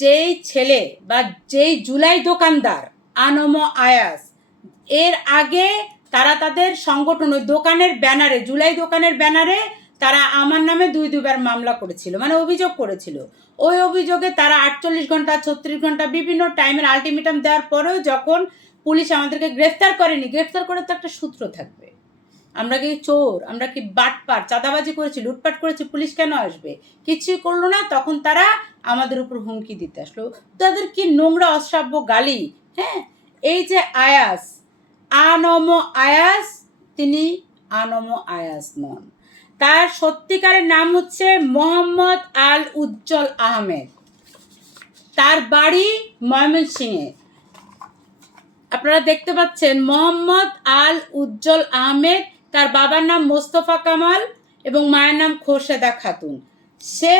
যেই ছেলে বা যেই জুলাই দোকানদার আনম আয়াস, এর আগে তারা তাদের সংগঠন ওই দোকানের ব্যানারে, জুলাই দোকানের ব্যানারে তারা আমার নামে দুইবার মামলা করেছিল, মানে অভিযোগ করেছিল। ওই অভিযোগে তারা 48 ঘন্টা 36 ঘন্টা বিভিন্ন টাইমের আলটিমেটাম দেওয়ার পরেও যখন পুলিশ আমাদেরকে গ্রেফতার করেনি, গ্রেফতার করে তো একটা সূত্র থাকবে। আমরা কি চোর, আমরা কি বাটপার, চাঁদাবাজি করেছি, লুটপাট করেছি, পুলিশ কেন আসবে? কিছুই করলো না। তখন তারা আমাদের উপর হুমকি দিতে আসলো। তাদের কি নোংরা অশ্রাব্য গালি! হ্যাঁ, এই যে আয়াস, আনম আয়াস, তিনি আনম আয়াস নন। তার সত্যিকারের নাম হচ্ছে মোহাম্মদ আল উজ্জ্বল আহমেদ। তার বাড়ি ময়মনসিংহে। আপনারা দেখতে পাচ্ছেন মোহাম্মদ আল উজ্জ্বল আহমেদ। তার বাবার নাম মোস্তফা কামাল এবং মায়ের নাম খোরশেদা খাতুন। সে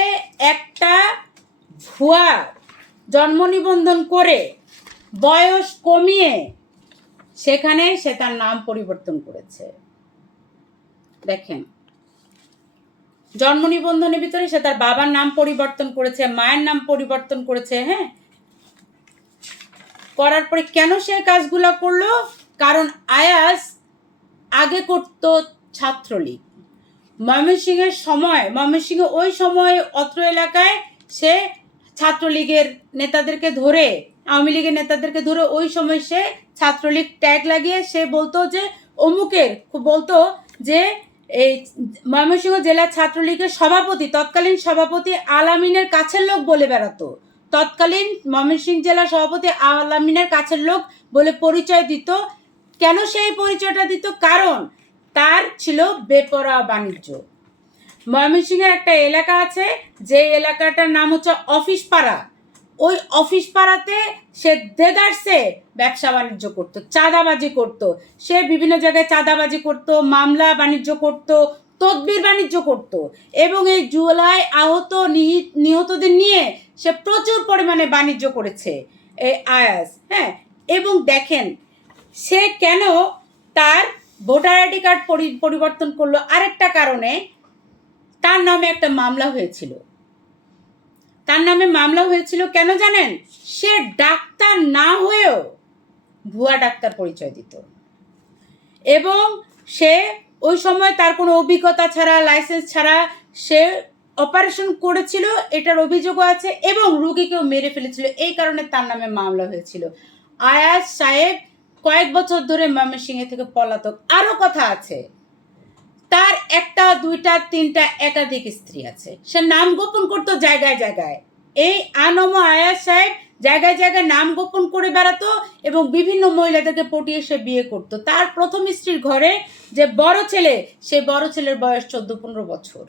একটা ভুয়া জন্ম নিবন্ধন করে বয়স কমিয়ে সেখানে সে তার নাম পরিবর্তন করেছে। দেখেন, জন্ম নিবন্ধনের ভিতরে সে তার বাবার নাম পরিবর্তন করেছে, মায়ের নাম পরিবর্তন করেছে। হ্যাঁ, করার পরে কেন সে কাজগুলো করলো? কারণ আয়াস আগে করতো ছাত্রলীগ। ময়মনসিংহের সময়, ময়মনসিংহে ওই সময় অত্র এলাকায় সে ছাত্রলীগের নেতাদেরকে ধরে, আওয়ামী লীগের নেতাদেরকে ধরে ওই সময় সে ছাত্রলীগ ট্যাগ লাগিয়ে সে বলতো যে অমুকের, বলতো যে এই ময়মনসিংহ জেলা ছাত্রলীগের সভাপতি, তৎকালীন সভাপতি আলামিনের কাছের লোক বলে বেড়াতো। তৎকালীন ময়মনসিংহ জেলা সভাপতি আলামিনের কাছের লোক বলে পরিচয় দিত। কেন সেই পরিচয়টা দিত? কারণ তার ছিল বেপরোয়া বাণিজ্য। ময়মনসিংহের একটা এলাকা আছে, যে এলাকাটার নাম হচ্ছে অফিস পাড়া। ওই অফিস পাড়াতে সে দেদারসে ব্যবসা বাণিজ্য করতো, চাঁদাবাজি করতো। সে বিভিন্ন জায়গায় চাঁদাবাজি করতো, মামলা বাণিজ্য করতো, তদবির বাণিজ্য করতো এবং এই জুলাই আহত নিহতদের নিয়ে সে প্রচুর পরিমাণে বাণিজ্য করেছে এই আয়াস। হ্যাঁ, এবং দেখেন সে কেন তার ভোটার আইডি কার্ড পরিবর্তন করলো? আরেকটা কারণে, তার নামে একটা মামলা হয়েছিল। তার নামে মামলা হয়েছিল কেন জানেন? সে ডাক্তার না হয়েও ভুয়া ডাক্তার পরিচয় দিত এবং সে ওই সময় তার কোনো অভিজ্ঞতা ছাড়া, লাইসেন্স ছাড়া সে অপারেশন করেছিল, এটার অভিযোগও আছে, এবং রোগীকেও মেরে ফেলেছিল। এই কারণে তার নামে মামলা হয়েছিল। আয়াস সাহেব কয়েক বছর ধরে ময়মনসিংহ থেকে পলাতক। আরও কথা আছে, তার একটা, দুইটা, তিনটা, একাধিক স্ত্রী আছে। সে নাম গোপন করতো জায়গায় জায়গায়। এই আনম আয়াস সাহেব জায়গায় জায়গায় নাম গোপন করে বেড়াতো এবং বিভিন্ন মহিলাদেরকে পটিয়ে সে বিয়ে করতো। তার প্রথম স্ত্রীর ঘরে যে বড় ছেলে, সে বড় ছেলের বয়স 14-15 বছর,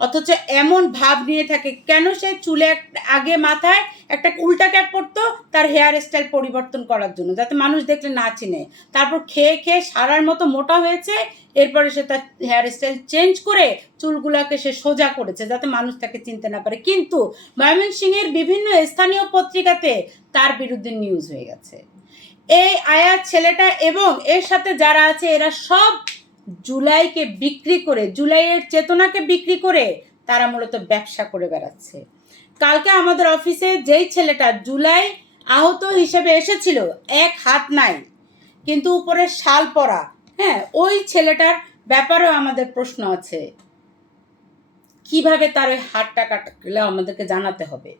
অথচ এমন ভাব নিয়ে থাকে। কেন? সে চুলে আগে মাথায় একটা উল্টা ক্যাপ পরতো তার হেয়ার স্টাইল পরিবর্তন করার জন্য, যাতে মানুষ দেখলে না চিনে। তারপর খেয়ে খেয়ে সারার মতো মোটা হয়েছে, এরপরে সে তার হেয়ার স্টাইল চেঞ্জ করে চুলগুলাকে সে সোজা করেছে যাতে মানুষ তাকে চিনতে না পারে। কিন্তু ময়মনসিংহের বিভিন্ন স্থানীয় পত্রিকাতে তার বিরুদ্ধে নিউজ হয়ে গেছে। এই আয়াত ছেলেটা এবং এর সাথে যারা আছে এরা সব জুলাইকে বিক্রি করে, জুলাইয়ের চেতনাকে বিক্রি করে তারা মূলত ব্যবসা করে বেড়াচ্ছে। কালকে আমাদের অফিসে যেই ছেলেটা জুলাই আহত হিসেবে এসেছিল, এক হাত নাই কিন্তু উপরে শাল পরা, হ্যাঁ, ওই ছেলেটার ব্যাপারেও আমাদের প্রশ্ন আছে। কিভাবে তার ওই হাতটা কাটলো আমাদেরকে জানাতে হবে।